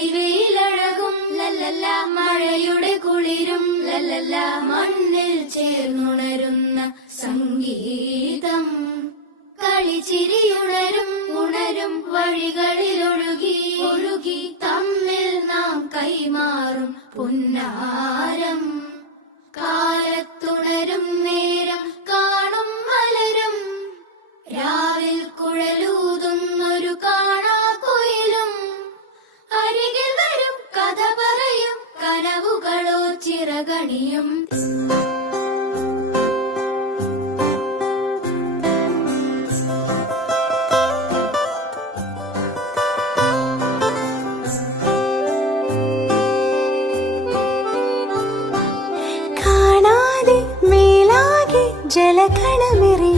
പൊടിവെയിലഴകും ലല്ലല്ല, മഴയുടെ കുളിരും ലല്ലല്ല, മണ്ണിൽ ചേർന്നുണരുന്ന സംഗീതം. കളിച്ചിരിയുണരും ഉണരും വഴികളിലൊഴുകി ഒഴുകി തമ്മിൽ നാം കൈമാറും പുന്നാരം. കാലത്തുണരും നേരം കാണും മലരും, രാവിൽ കുഴലൂതുന്നൊരു കാണാക്കുയിലും. അരികിൽ വരും കഥ പറയും കനവുകളോ ചിറകണിയും. ജലകണമിറി